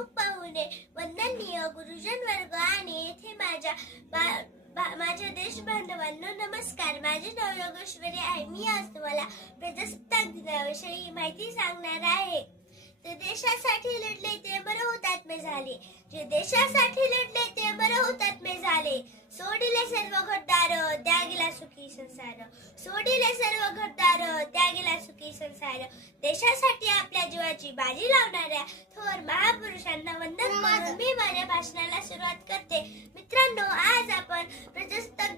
प्रमुख पाहुणे, वंदनीय गुरुजन वर्ग आणि येथे माझ्या देश बांधवांनो नमस्कार. माझे नाव योगेश्वरी आहे. मी आज तुम्हाला प्रजासत्ताक दिनाविषयी माहिती सांगणार आहे. ते देशासाठी लढले ते अमर हुतात्मे झाले. जे देशासाठी लढले ते अमर हुतात्मे झाले. सोडिले सर्व घरदार त्यागिला सुखी संसार. सोडिले सर्व घरदार त्यागिला सुखी संसार. देशासाठी आपल्या जीवाची बाजी लावणाऱ्या थोर महापुरुषांना वंदन करून मी माझ्या भाषणाला सुरुवात करते. मित्रांनो, आज आपण प्रजासत्ताक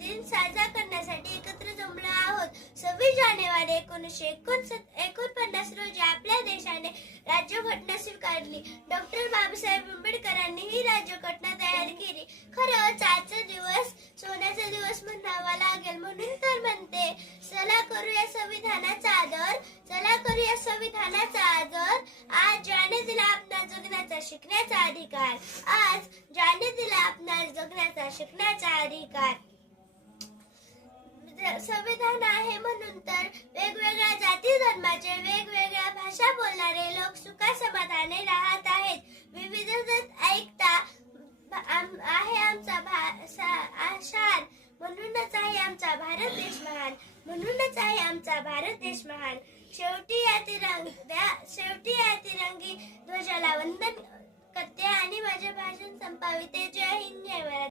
दिन साजरा करण्यासाठी एकत्र जमलो आहोत. 26 जानेवारी 1949 रोजी आपल्या देशाने राज्यघटना स्वीकारली. डॉक्टर बाबासाहेब आंबेडकरांनी ही राज्यघटना तयार केली. खरंच आजचा दिवस सोन्याचा दिवस म्हणावा लागेल. म्हणून तर म्हणते, चला करूया संविधानाचा आदर, चला करूया संविधानाचा आदर. आज ज्याने दिला आपला जगण्याचा शिकण्याचा अधिकार, आज ज्याने दिला आपला जगण्याचा शिकण्याचा अधिकार. संविधान आहे म्हणून तर वेगवेगळ्या जाती धर्माचे, वेगवेगळ्या भाषा बोलणारे लोक सुखा समाधाने राहत आहेत. विविधतेत ऐकता आहे आमचा शान. म्हणूनच आहे आमचा भारत देश महान. म्हणूनच आहे आमचा भारत देश महान. शेवटी या तिरंगी ध्वजाला वंदन करते आणि माझे भाषण संपविते. जय हिंद, जय भारत.